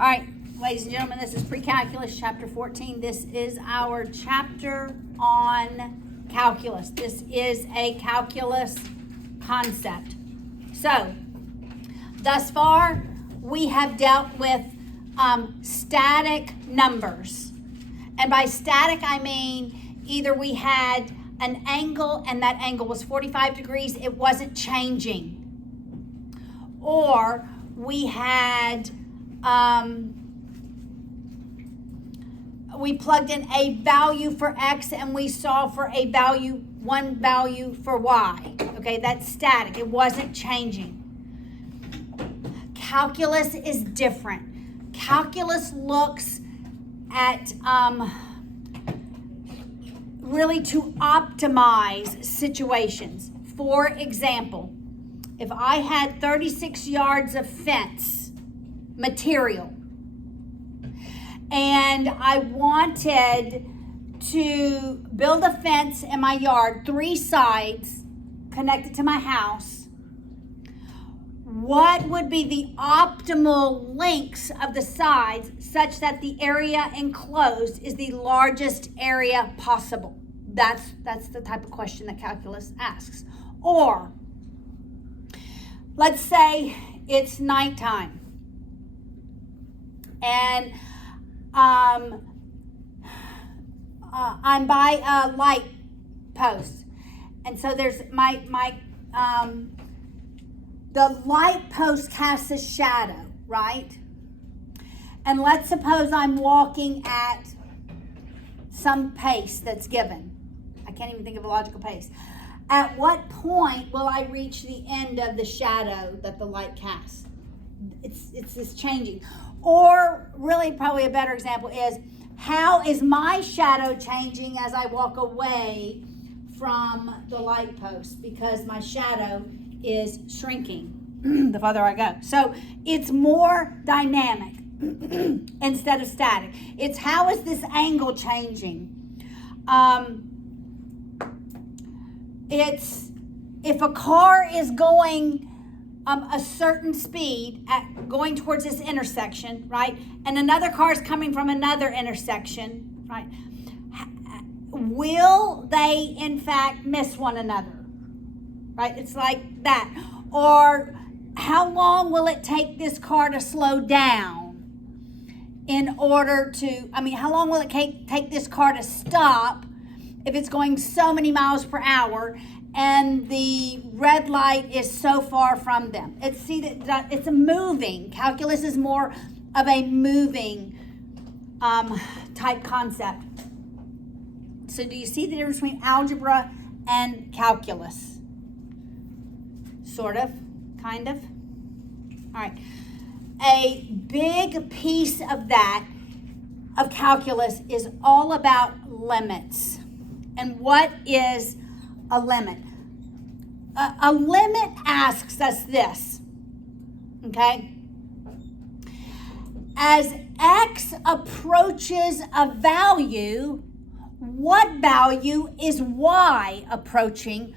All right, ladies and gentlemen, this is Precalculus, chapter 14. This is our chapter on calculus. This is a calculus concept. So, thus far, we have dealt with static numbers. And by static, I mean either we had an angle and that angle was 45 degrees, it wasn't changing. Or we had, we plugged in a value for X and we saw for a value, one value for Y. Okay, that's static. It wasn't changing. Calculus is different. Calculus looks at really to optimize situations. For example, if I had 36 yards of fence material and I wanted to build a fence in my yard, 3 sides connected to my house, what would be the optimal lengths of the sides such that the area enclosed is the largest area possible? That's the type of question that calculus asks. Or let's say it's nighttime and I'm by a light post, and so there's the light post casts a shadow, right? And let's suppose I'm walking at some pace that's given. I can't even think of a logical pace. At what point will I reach the end of the shadow that the light casts? It's this changing. Or really probably a better example is, how is my shadow changing as I walk away from the light post? Because my shadow is shrinking the farther I go. So it's more dynamic instead of static. It's how is this angle changing? It's if a car is going a certain speed going towards this intersection, right? And another car is coming from another intersection, right? Will they in fact miss one another? Right? It's like that. Or how long will it take this car to slow down in order to, how long will it take this car to stop if it's going so many miles per hour and the red light is so far from them? It's a moving. Calculus is more of a moving type concept. So do you see the difference between algebra and calculus? Sort of, kind of. All right. A big piece of calculus is all about limits. And what is a limit? A limit asks us this, okay? As X approaches a value, what value is Y approaching?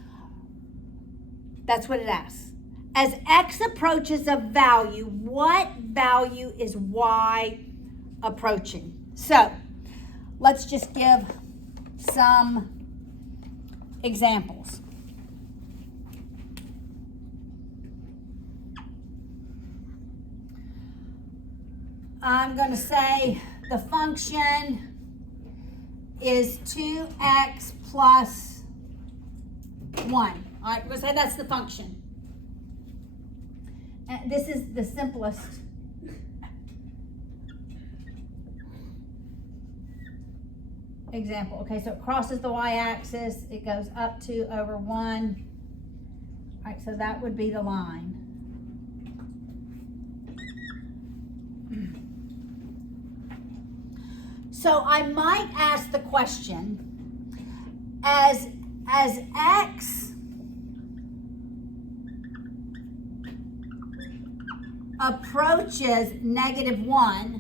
That's what it asks. As X approaches a value, what value is Y approaching? So, let's just give some examples. I'm going to say the function is 2x plus 1. All right, we're going to say that's the function. And this is the simplest. Example. Okay, so it crosses the y-axis. It goes up 2 over 1. All right, so that would be the line. So I might ask the question, as X approaches -1,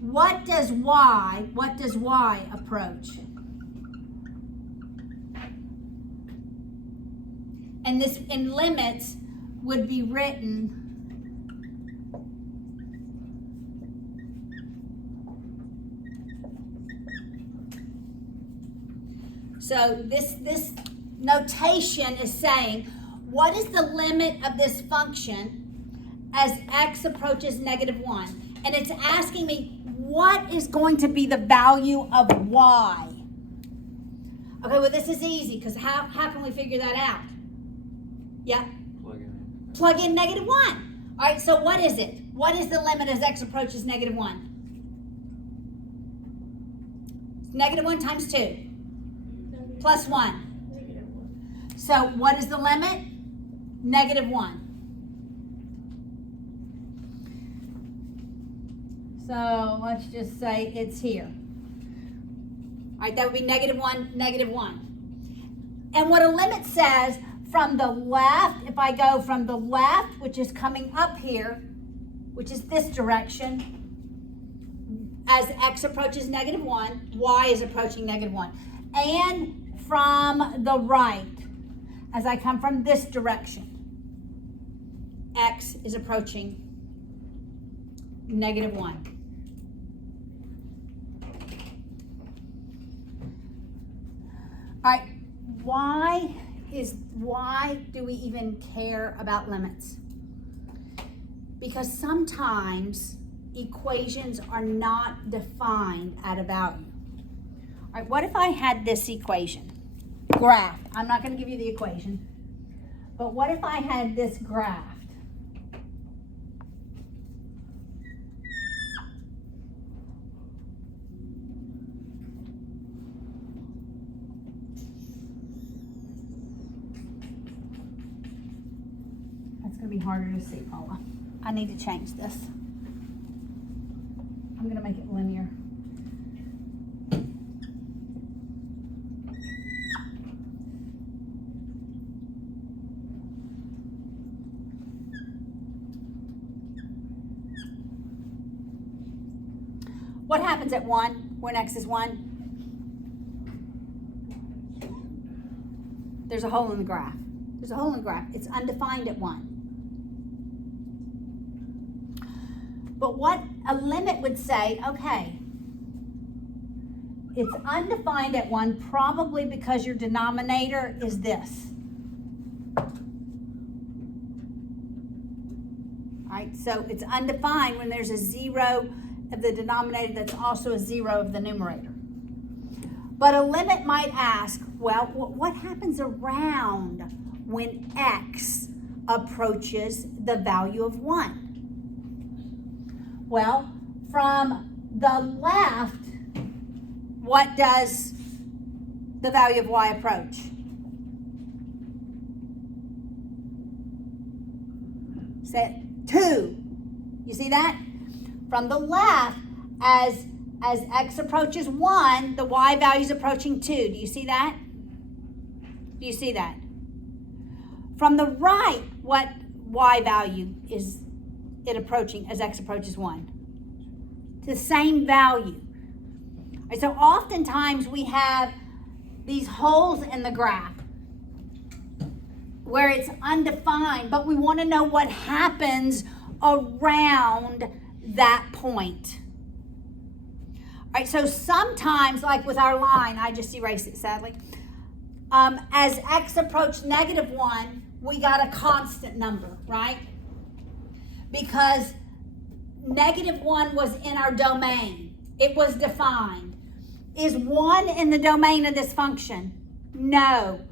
what does Y approach? And this in limits would be written So this notation is saying, what is the limit of this function as x approaches -1? And it's asking me, what is going to be the value of y? Okay, well, this is easy, because how can we figure that out? Yeah? Plug in -1. All right, so what is it? What is the limit as x approaches -1? -1 times 2 plus 1. So what is the limit? -1. So let's just say it's here. All right, that would be -1, -1. And what a limit says, from the left, if I go from the left, which is coming up here, which is this direction, as x approaches -1, y is approaching -1. And from the right, as I come from this direction, x is approaching -1. All right, why do we even care about limits? Because sometimes equations are not defined at a value. All right, what if I had this equation? Graph. I'm not going to give you the equation, but what if I had this graph? That's going to be harder to see, Paula. I need to change this. I'm going to make it linear. What happens at 1 when x is 1? There's a hole in the graph. There's a hole in the graph. It's undefined at 1. But what a limit would say, okay, it's undefined at 1 probably because your denominator is this. All right, so it's undefined when there's a 0 of the denominator that's also a 0 of the numerator. But a limit might ask, well, what happens around when x approaches the value of 1? Well, from the left, what does the value of y approach? Say 2. You see that? From the left, as x approaches 1, the y value is approaching 2. Do you see that? Do you see that? From the right, what y value is it approaching as x approaches 1? The same value. All right, so oftentimes we have these holes in the graph where it's undefined, but we want to know what happens around that point. All right, so sometimes, like with our line, I just erased it sadly. As x approached -1, we got a constant number, right? Because -1 was in our domain. It was defined. Is 1 in the domain of this function? No.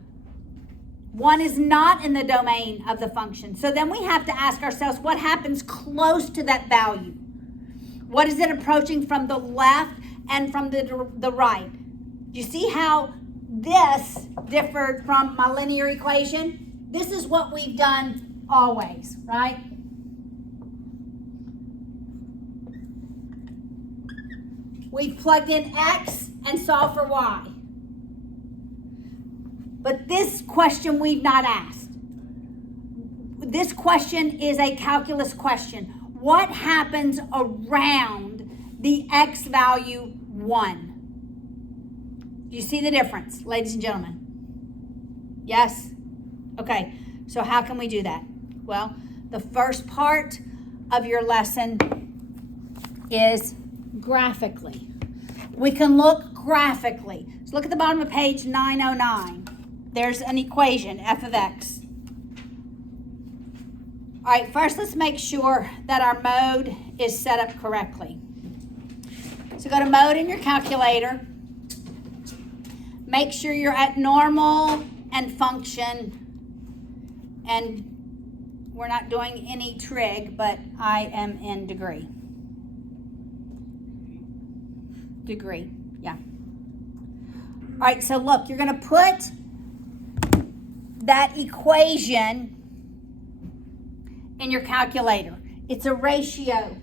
1 is not in the domain of the function. So then we have to ask ourselves, what happens close to that value? What is it approaching from the left and from the right? Do you see how this differed from my linear equation? This is what we've done always, right? We've plugged in x and solved for y. But this question we've not asked. This question is a calculus question. What happens around the x value 1? Do you see the difference, ladies and gentlemen? Yes? Okay, so how can we do that? Well, the first part of your lesson is graphically. We can look graphically. So Look at the bottom of page 909. There's an equation, f of x. All right, first let's make sure that our mode is set up correctly. So go to mode in your calculator. Make sure you're at normal and function. And we're not doing any trig, but I am in degree. Degree, yeah. All right, so look, you're going to put that equation in your calculator. It's a ratio.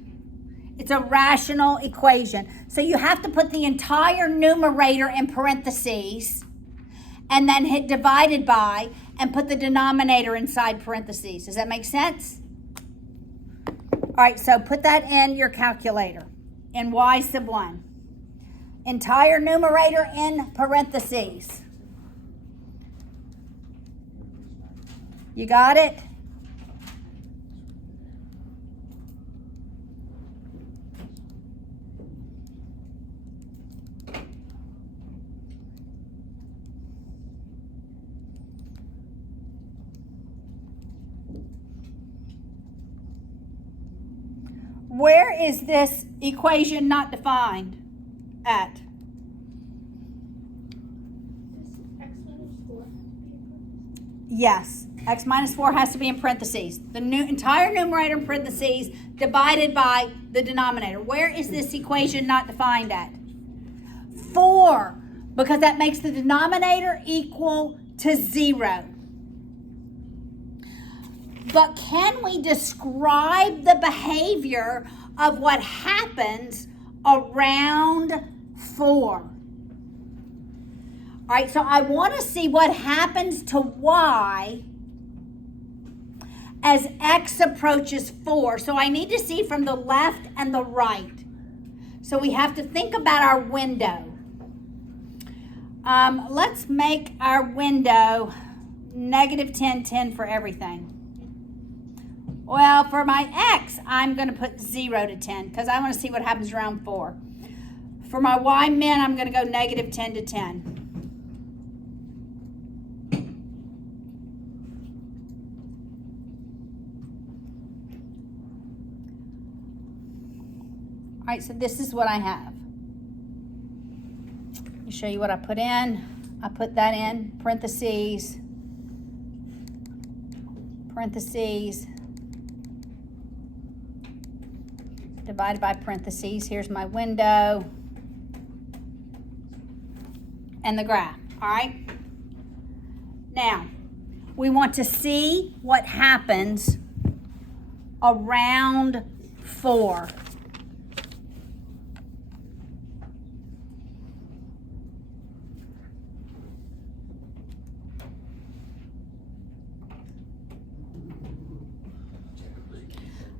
It's a rational equation. So you have to put the entire numerator in parentheses and then hit divided by and put the denominator inside parentheses. Does that make sense? All right, so put that in your calculator in y sub 1. Entire numerator in parentheses. You got it? Where is this equation not defined at? Yes, x minus 4 has to be in parentheses. The entire numerator in parentheses divided by the denominator. Where is this equation not defined at? 4, because that makes the denominator equal to 0. But can we describe the behavior of what happens around 4? All right, so I want to see what happens to y as x approaches 4. So I need to see from the left and the right. So we have to think about our window. Let's make our window negative 10, 10 for everything. Well, for my x, I'm going to put 0 to 10 because I want to see what happens around 4. For my y min, I'm going to go negative 10 to 10. All right, so this is what I have. Let me show you what I put in. I put that in parentheses, divided by parentheses. Here's my window and the graph. All right. Now, we want to see what happens around 4.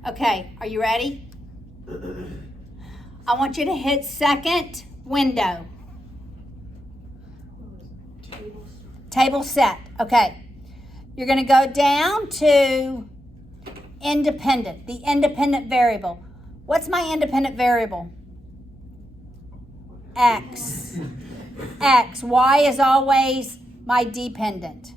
Okay, are you ready? I want you to hit second window. Table set. Okay. You're going to go down to independent, the independent variable. What's my independent variable? X. X. Y is always my dependent.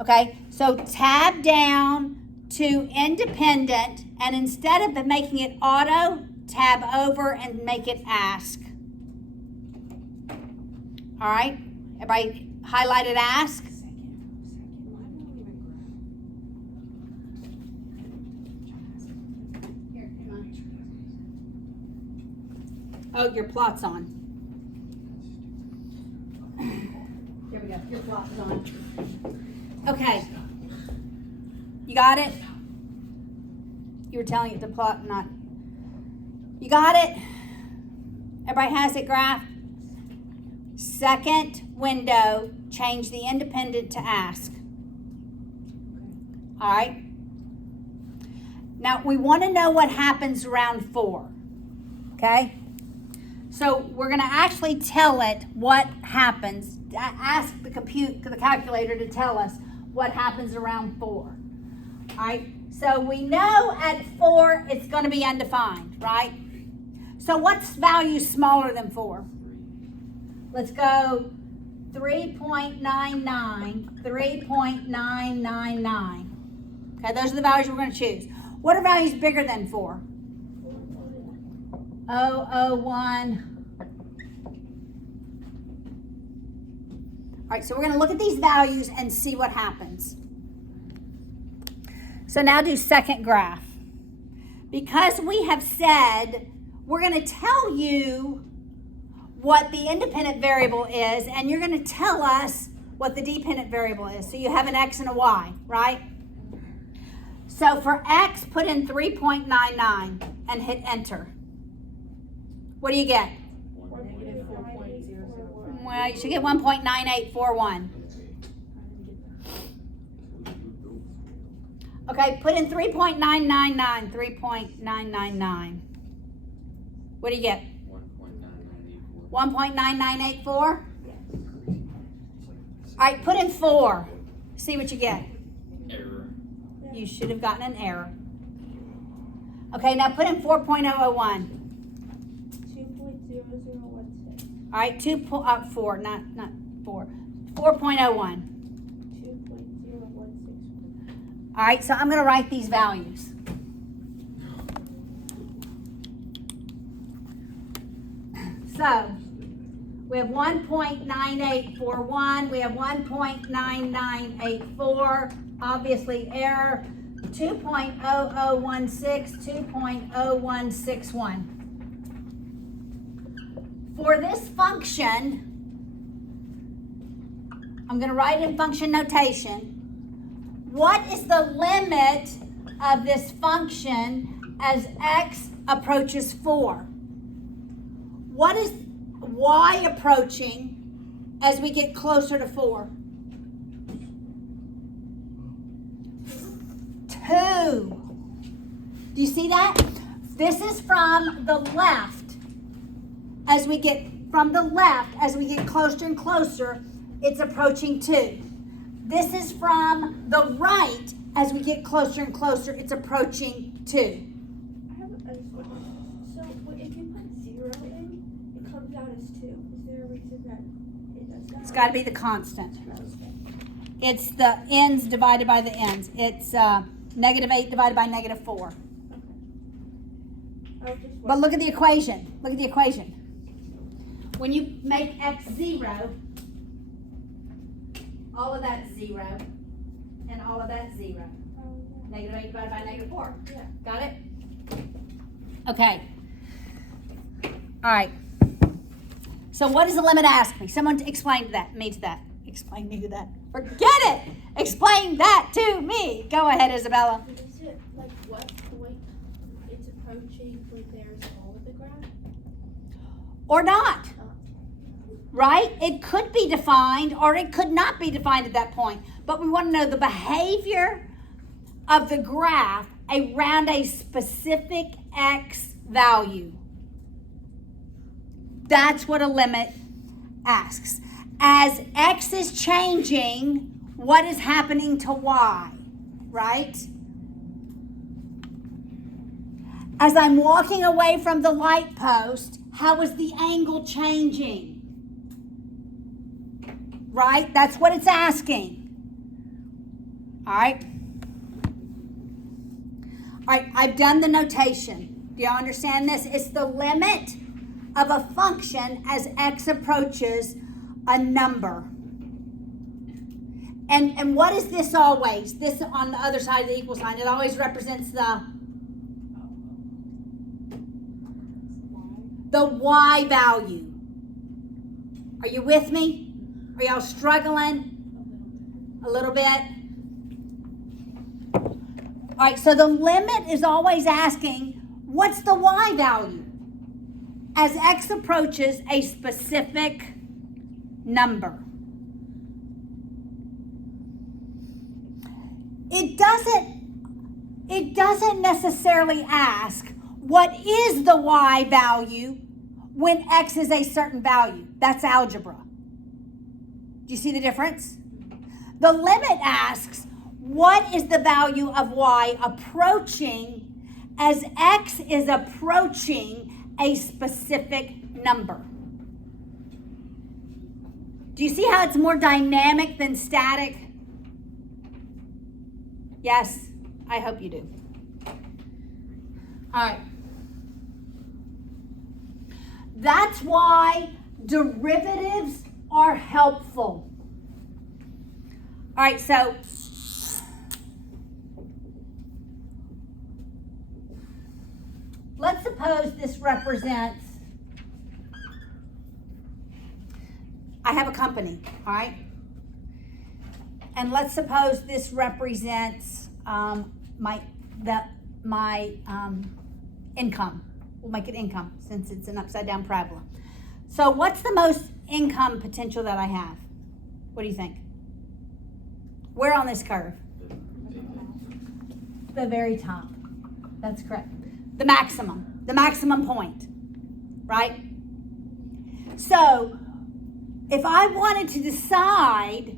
Okay, so tab down to independent, and instead of making it auto, tab over and make it ask. All right, everybody highlighted ask. Oh, your plot's on. Here we go, your plot's on. Okay. You got it? You were telling it to plot, not. You got it? Everybody has it graphed? Second window, change the independent to ask. All right? Now, we want to know what happens around 4. Okay? So, we're going to actually tell it what happens. Ask the calculator to tell us what happens around 4. All right, so we know at 4 it's going to be undefined, right? So what's value smaller than 4? Let's go 3.99, 3.999. Okay, those are the values we're going to choose. What are values bigger than 4? 001. All right, so we're going to look at these values and see what happens. So now do second graph. Because we have said we're going to tell you what the independent variable is, and you're going to tell us what the dependent variable is. So you have an x and a y, right? So for x, put in 3.99 and hit enter. What do you get? Negative 4.001. Well, you should get 1.9841. Okay, put in 3.999, 3.999. What do you get? 1.9984. 1.9984? All right, put in 4. See what you get. Error. You should have gotten an error. Okay, now put in 4.001. 2.0016. All right, 4, not 4. 4.01. 2.0164. All right, so I'm going to write these values. So, we have 1.9841, we have 1.9984, obviously error, 2.0016, 2.0161. For this function, I'm going to write in function notation. What is the limit of this function as x approaches 4? What is y approaching as we get closer to 4? 2. Do you see that? This is from the left. As we get closer and closer, it's approaching 2. This is from the right. As we get closer and closer, it's approaching 2. I have a question. So if you put 0 in, it comes out as 2. Is there a reason that it does that? It's got to be the constant. It's the ends divided by the ends. It's negative 8 divided by negative 4. But look at the equation. Look at the equation. When you make x 0, all of that's 0, and all of that's 0. Negative 8 divided by negative 4. Yeah. Got it? Okay. All right. So what does the limit ask me? Someone explain me to that. Explain me to that. Forget it. Explain that to me. Go ahead, Isabella. Is it like what point it's approaching when there's all of the graph? Or not. Right? It could be defined or it could not be defined at that point. But we want to know the behavior of the graph around a specific x value. That's what a limit asks. As x is changing, what is happening to y? Right? As I'm walking away from the light post, how is the angle changing? Right? That's what it's asking. All right? All right, I've done the notation. Do y'all understand this? It's the limit of a function as x approaches a number. And what is this always? This on the other side of the equal sign, it always represents the y value. Are you with me? Are y'all struggling a little bit? All right, so the limit is always asking, what's the y value as x approaches a specific number? It doesn't necessarily ask, what is the y value when x is a certain value? That's algebra. Do you see the difference? The limit asks, what is the value of y approaching as x is approaching a specific number? Do you see how it's more dynamic than static? Yes, I hope you do. All right. That's why derivatives are helpful. All right, so let's suppose this represents, I have a company, all right? And let's suppose this represents my income. We'll make it income since it's an upside down parabola. So what's the most income potential that I have? What do you think? Where on this curve? The very top. That's correct. The maximum point, right? So if I wanted to decide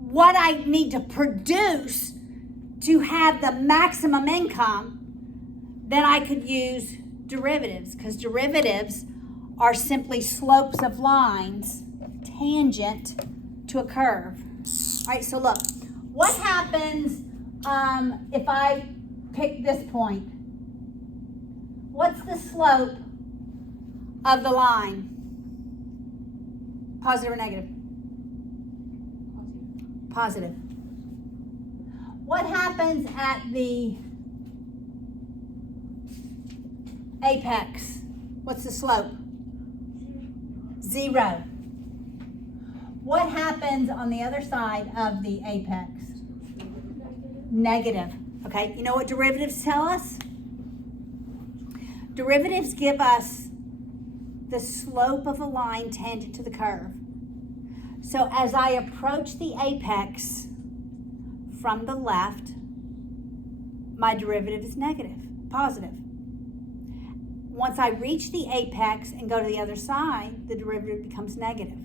what I need to produce to have the maximum income, then I could use derivatives, because derivatives are simply slopes of lines tangent to a curve. All right, so look, what happens if I pick this point? What's the slope of the line? Positive or negative? Positive. What happens at the apex? What's the slope? 0. What happens on the other side of the apex? Negative. Okay, you know what derivatives tell us? Derivatives give us the slope of a line tangent to the curve. So as I approach the apex from the left, my derivative is positive. Once I reach the apex and go to the other side, the derivative becomes negative.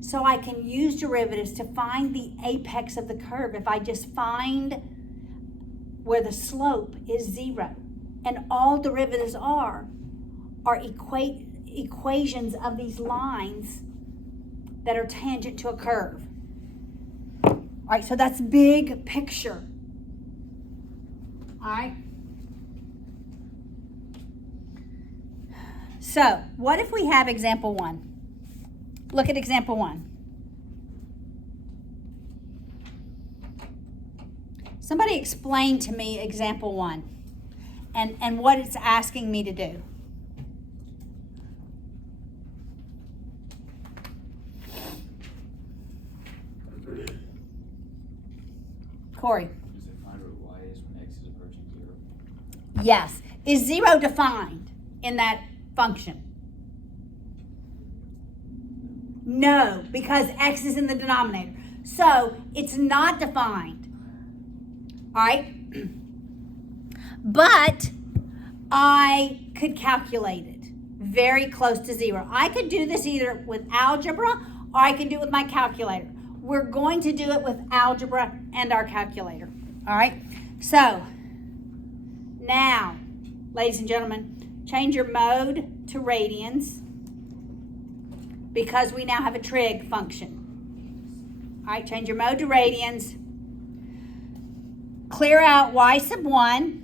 So I can use derivatives to find the apex of the curve if I just find where the slope is 0. And all derivatives are equations of these lines that are tangent to a curve. All right, so that's big picture. All right. So what if we have example 1? Look at example 1. Somebody explain to me example 1 and what it's asking me to do. Corey. Is it find what y is when x is approaching 0? Yes. Is 0 defined in that function? No, because x is in the denominator. So it's not defined. All right? But I could calculate it very close to 0. I could do this either with algebra or I could do it with my calculator. We're going to do it with algebra and our calculator. All right? So now, ladies and gentlemen, change your mode to radians, because we now have a trig function. All right, change your mode to radians. Clear out y sub 1.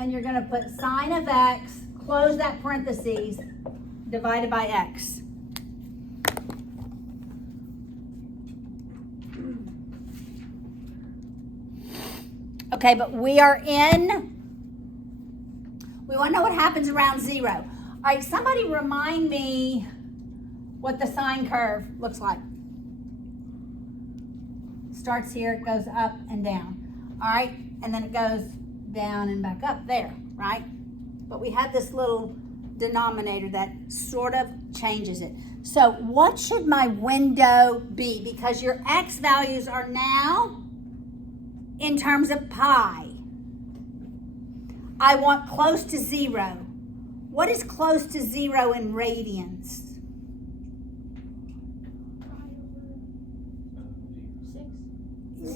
And you're going to put sine of x, close that parentheses, divided by x. Okay, but we want to know what happens around 0. All right, somebody remind me what the sine curve looks like. Starts here, goes up and down. All right, and then it goes down and back up there, right? But we have this little denominator that sort of changes it. So what should my window be? Because your x values are now in terms of pi. I want close to 0. What is close to 0 in radians?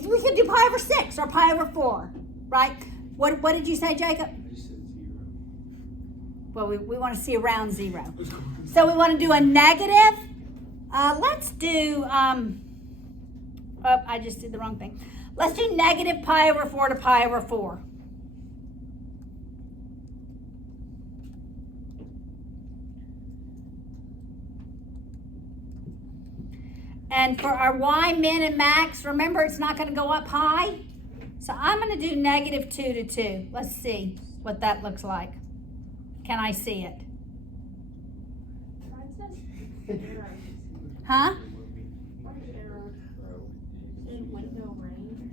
We could do pi over 6 or pi over 4, right? What did you say, Jacob? I just said 0. Well, we want to see around 0. So we want to do a negative. Let's do, oh, I just did the wrong thing. Let's do negative pi over 4 to pi over 4. And for our y min and max, remember it's not going to go up high. So I'm going to do negative 2 to 2. Let's see what that looks like. Can I see it? Mine says error. Huh? What is error? In window range.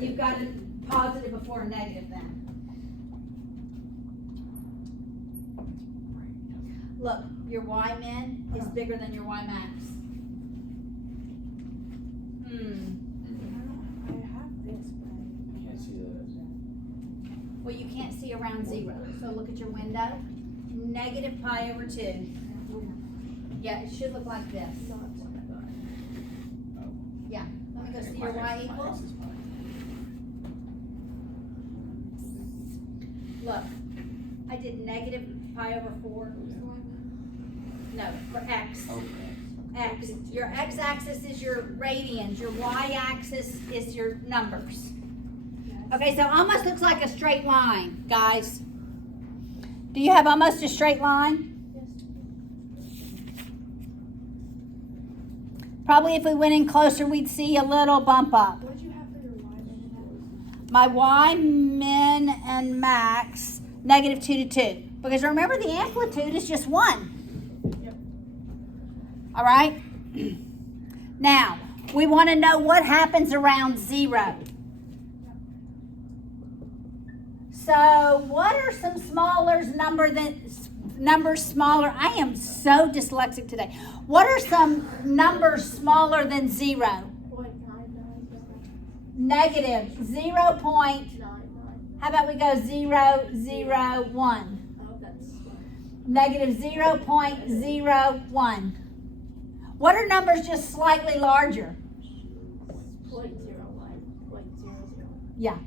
You've got a positive before a negative then. Look, your y min is bigger than your y max. I have this, but I can't see that. Well, you can't see around 0. So look at your window. Negative pi over 2. Yeah, it should look like this. Yeah. Let me go see your y equals. Look, I did negative pi over 4. No, for x. X. Your x-axis is your radians. Your y-axis is your numbers. Okay, so almost looks like a straight line, guys. Do you have almost a straight line? Probably if we went in closer, we'd see a little bump up. what did you have for your y min and max? My y min and max, negative 2 to 2. Because remember, the amplitude is just 1. Yep. All right? Now, we want to know what happens around 0. So, what are some smaller numbers smaller? I am so dyslexic today. What are some numbers smaller than 0? 0.99. Negative 0 point. 99. How about we go 0, 0, 1? Oh, that's Negative 0.01. What are numbers just slightly larger? 0.01. 0.00. Yeah.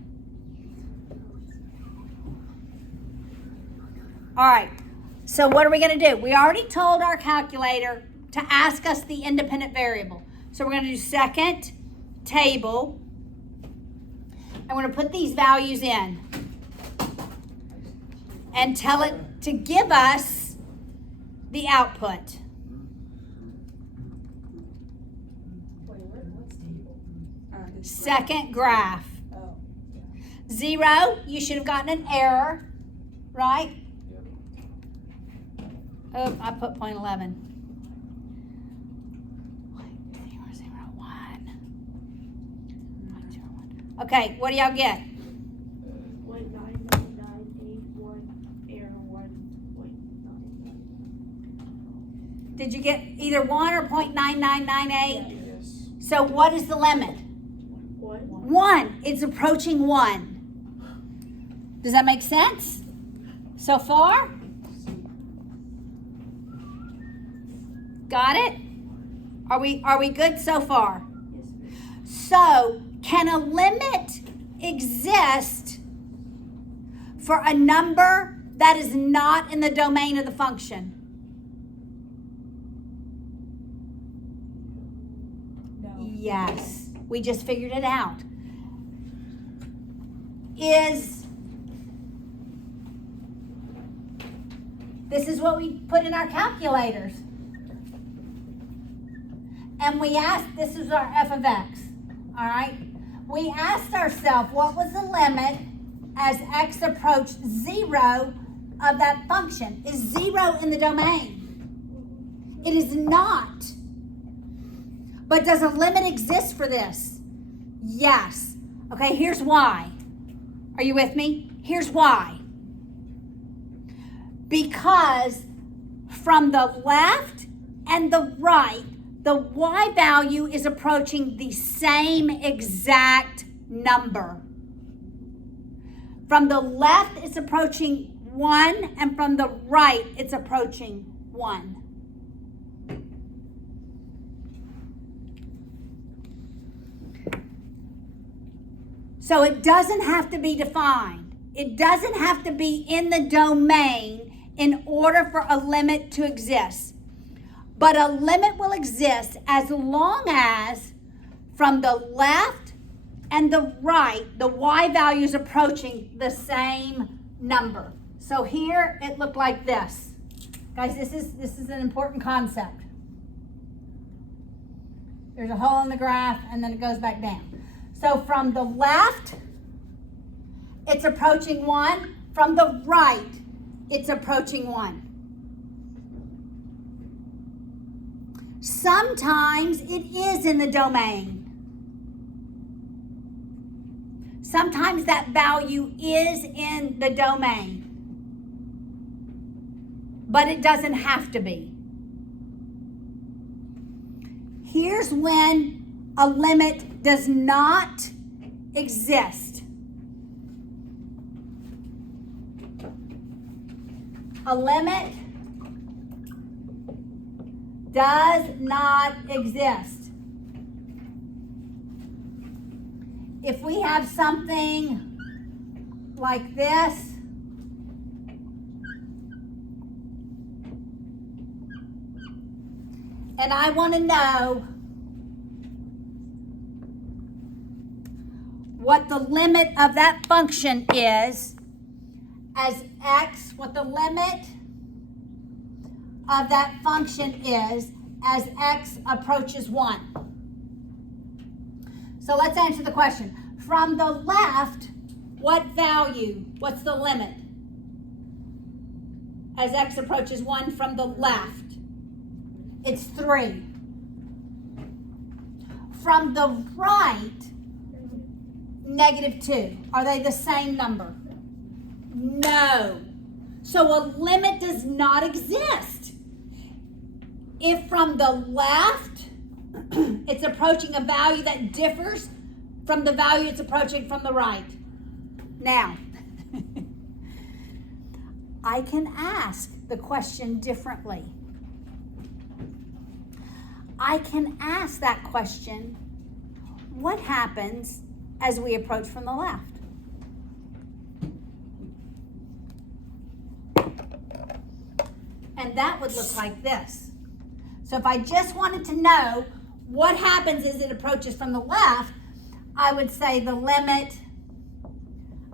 All right. So what are we going to do? We already told our calculator to ask us the independent variable. So we're going to do second table. I'm going to put these values in and tell it to give us the output. What's table? Second graph. 0, you should have gotten an error, right? Oh, I put 0.11. 0.001. Okay, what do y'all get? 0.99981 error 1.99. Did you get either 1 or 0.9998? Yes. So what is the limit? 1. 1. It's approaching 1. Does that make sense so far? Got it? Are we good so far? Yes, ma'am. So, can a limit exist for a number that is not in the domain of the function? No. Yes. We just figured it out. This is what we put in our calculators. And we asked, this is our f of x, all right? We asked ourselves, what was the limit as x approached 0 of that function? Is 0 in the domain? It is not. But does a limit exist for this? Yes. Okay, here's why. Are you with me? Here's why. Because from the left and the right, the y value is approaching the same exact number. From the left, it's approaching 1, and from the right, it's approaching 1. So it doesn't have to be defined. It doesn't have to be in the domain in order for a limit to exist. But a limit will exist as long as from the left and the right, the y value is approaching the same number. So here it looked like this. Guys, this is an important concept. There's a hole in the graph and then it goes back down. So from the left, it's approaching 1. From the right, it's approaching 1. Sometimes it is in the domain. Sometimes that value is in the domain. But it doesn't have to be. Here's when a limit does not exist. A limit does not exist. If we have something like this, and I want to know what the limit of that function is as x, what the limit of that function is as x approaches 1. So let's answer the question. From the left, what value, what's the limit as x approaches 1 from the left? It's 3. From the right, -2. Are they the same number? No. So a limit does not exist. If from the left, it's approaching a value that differs from the value it's approaching from the right. Now, I can ask the question differently. I can ask that question, what happens as we approach from the left? And that would look like this. So if I just wanted to know what happens as it approaches from the left, I would say the limit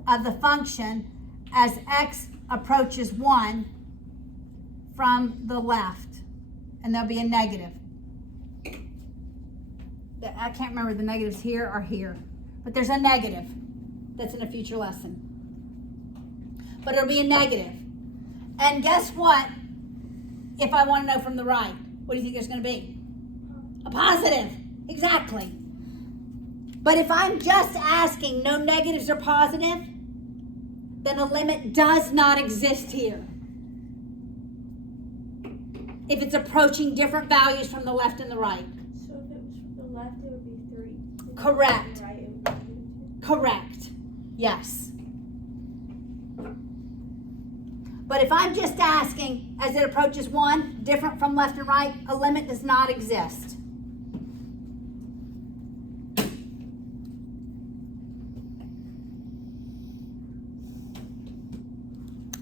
of the function as x approaches 1 from the left. And there'll be a negative. I can't remember the negatives here or here. But there's a negative. That's in a future lesson. But it'll be a negative. And guess what? If I want to know from the right, what do you think there's going to be? A positive. Exactly. But if I'm just asking no negatives or positive, then a limit does not exist here. If it's approaching different values from the left and the right. So if it was from the left, it would be 3. Correct. Right, it would be -2. Correct. Yes. But if I'm just asking, as it approaches 1, different from left and right, a limit does not exist.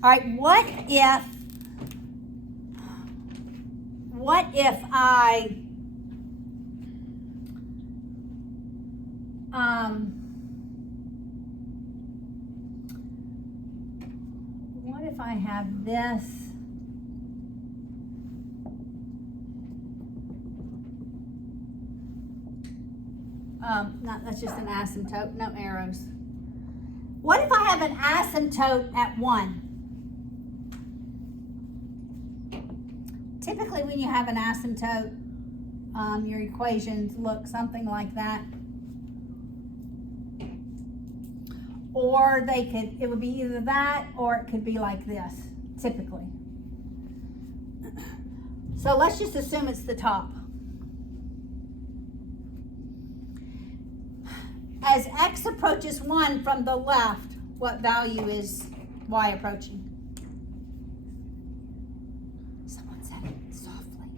All right, what if I what if I have this? That's just an asymptote, no arrows. What if I have an asymptote at 1? Typically when you have an asymptote, your equations look something like that. Or it would be either that or it could be like this, typically. So let's just assume it's the top. As x approaches 1 from the left, what value is y approaching? Someone said it softly.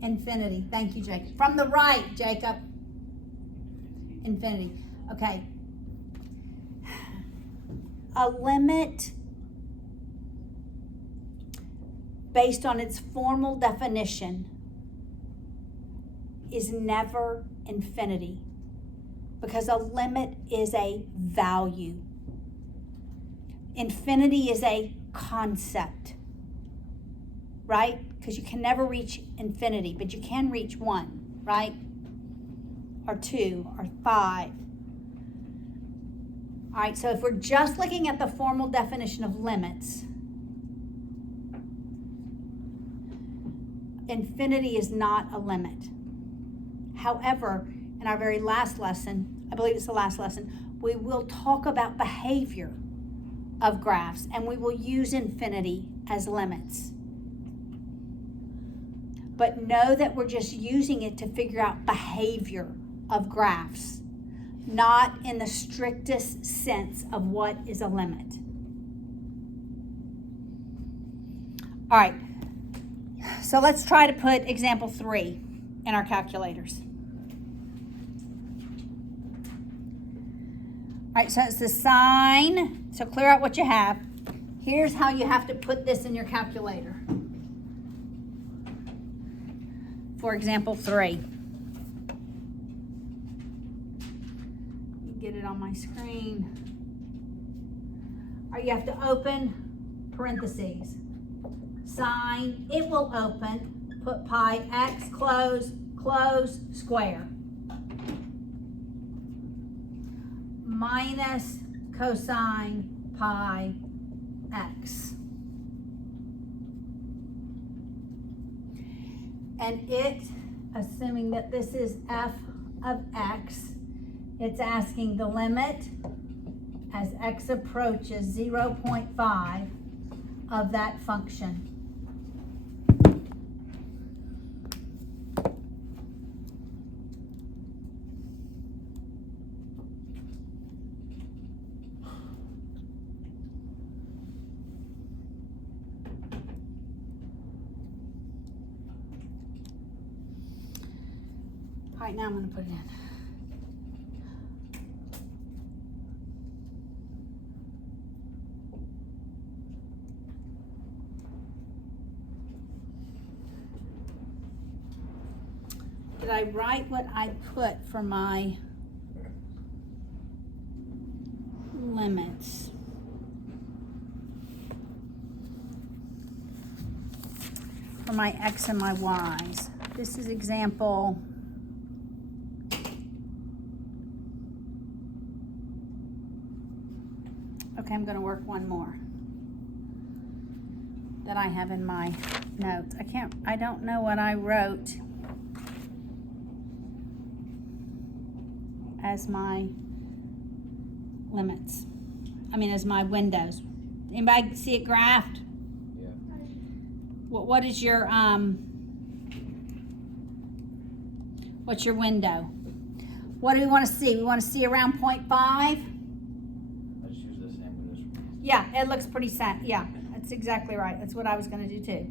Infinity. Thank you, Jacob. From the right, Jacob. Infinity. Okay. A limit based on its formal definition is never infinity, because a limit is a value. Infinity is a concept, right? Because you can never reach infinity, but you can reach 1, right? Or 2, or 5. All right, so if we're just looking at the formal definition of limits, infinity is not a limit. However, in our very last lesson, I believe it's the last lesson, we will talk about behavior of graphs, and we will use infinity as limits. But know that we're just using it to figure out behavior of graphs, not in the strictest sense of what is a limit. All right, so let's try to put example 3 in our calculators. All right, so it's the sine. So clear out what you have. Here's how you have to put this in your calculator. For example 3. Get it on my screen. All right, you have to open parentheses. Sine, it will open. Put pi x, close, close, square. Minus cosine pi x. And it, assuming that this is f of x, it's asking the limit as x approaches 0.5 of that function. All right, now I'm going to put it in. Did I write what I put for my limits? For my x and my y's. This is example. Okay, I'm going to work one more that I have in my notes. I don't know what I wrote as my limits. As my windows. Anybody see it graphed? Yeah. What is your what's your window? What do we want to see? We want to see around 0.5? I just use the same windows. Yeah, it looks pretty set. Yeah, that's exactly right. That's what I was going to do too.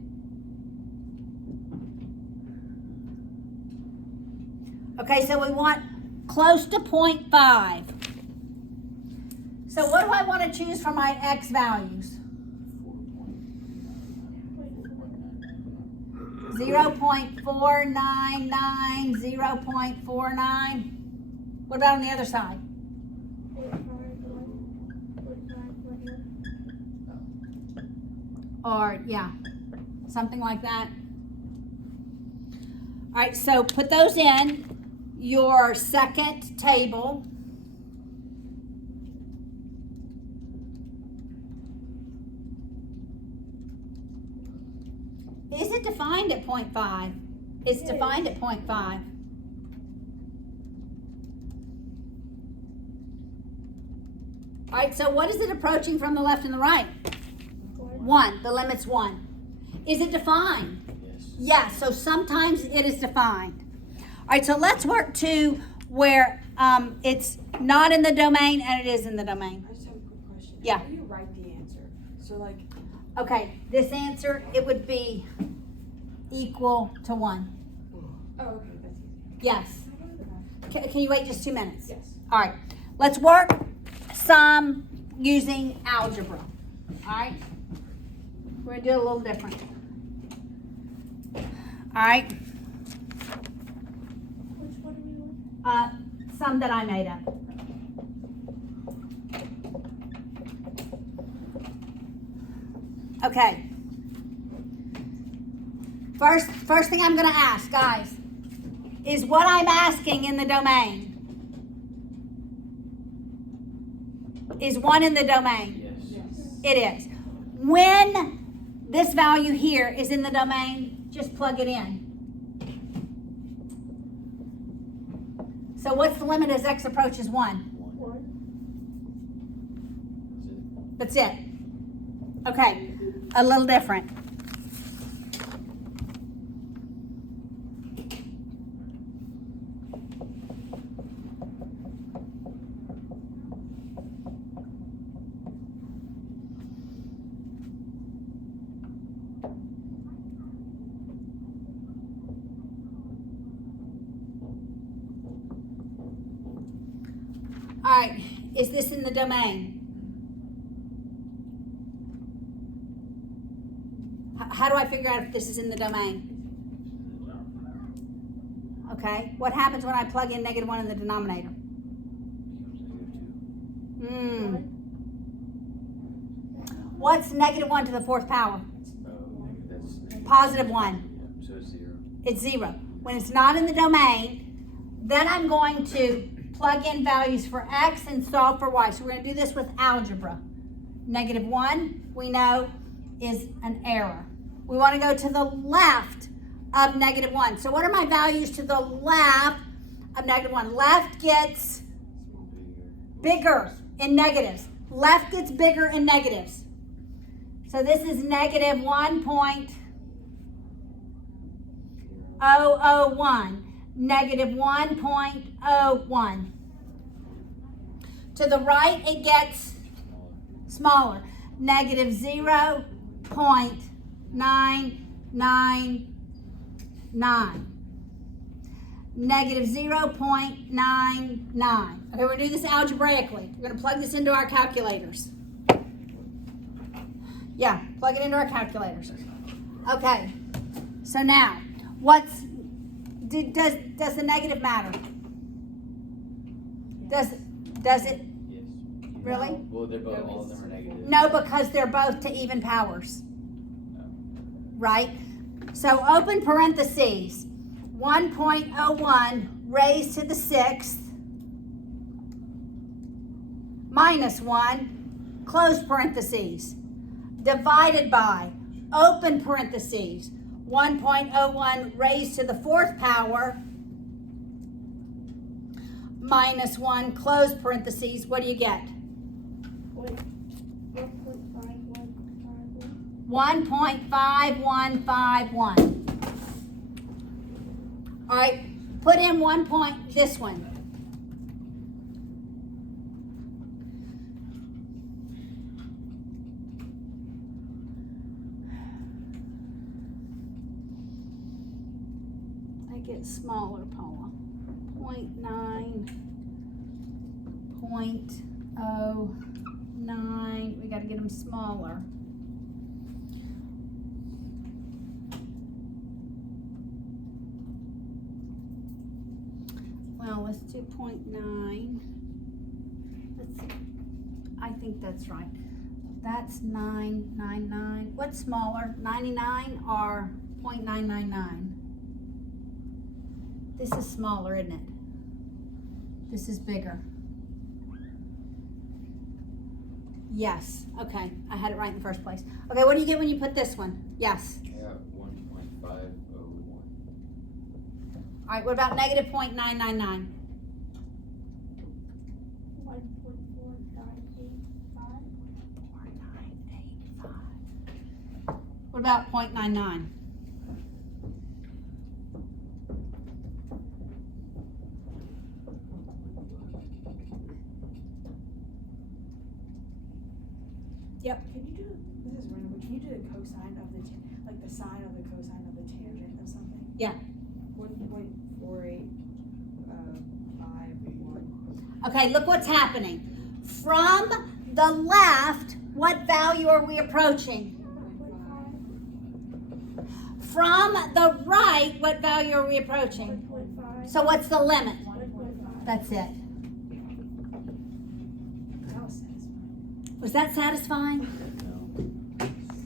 Okay, so we want close to 0.5. So what do I want to choose for my x values? 0.499, 0.49. What about on the other side? 0.5. Or, yeah, something like that. All right, so put those in your second table. Is it defined at 0.5? It's defined at 0.5. All right, so what is it approaching from the left and the right? 1. The limit's 1. Is it defined? Yes. Yeah, so sometimes it is defined. All right, so let's work to where it's not in the domain and it is in the domain. I just have a quick question. Yeah. How do you write the answer? So like, Okay, this answer, it would be equal to 1. oh, okay, that's easy. Yes. Can you wait just 2 minutes? Yes. All right. Let's work some using algebra. All right? We're going to do it a little different. All right? Which one are we on? Some that I made up. Okay. First thing I'm going to ask, guys, is what I'm asking in the domain. Is 1 in the domain? Yes. It is. When this value here is in the domain, just plug it in. So what's the limit as x approaches 1? 1. That's it. That's it. Okay, a little different. All right, is this in the domain? How do I figure out if this is in the domain? Okay, what happens when I plug in -1 in the denominator? What's -1 to the 4th power? That's Positive 1. Yeah, so it's 0. It's 0. When it's not in the domain, then I'm going to plug in values for x and solve for y. So we're going to do this with algebra. -1, we know, is an error. We want to go to the left of -1. So what are my values to the left of -1? Left gets bigger in negatives. Left gets bigger in negatives. So this is -1.001. -1.01. To the right, it gets smaller. -0.999. -0.99. Okay, we're going to do this algebraically. We're going to plug this into our calculators. Yeah, plug it into our calculators. Okay, so now, does the negative matter? Does it? Yes. Really? Well, they're both, all of them are negative. No, because they're both to even powers. Right? So open parentheses. 1.01 raised to the 6th minus 1, close parentheses, divided by, open parentheses, 1.01 raised to the 4th power minus 1, close parentheses. What do you get? 1.5151. All right, put in this one. I get smaller, Paula. 0.09. We got to get them smaller. Well, let's do 0.9. I think that's right. That's 999. What's smaller, 99 or 0.999? This is smaller, isn't it? This is bigger. Yes. Okay, I had it right in the first place. Okay, what do you get when you put this one? Yes. I got 1.501. All right, what about -0.999? 1.4985. What about 0.99? Yep. Can you do, this is random, but can you do the cosine of the, like the sine of the cosine of the tangent of something? Yeah. 1.4851. Okay, look what's happening. From the left, what value are we approaching? 1.5. From the right, what value are we approaching? 1.5. So what's the limit? 1.5. That's it. That was satisfying. Was that satisfying?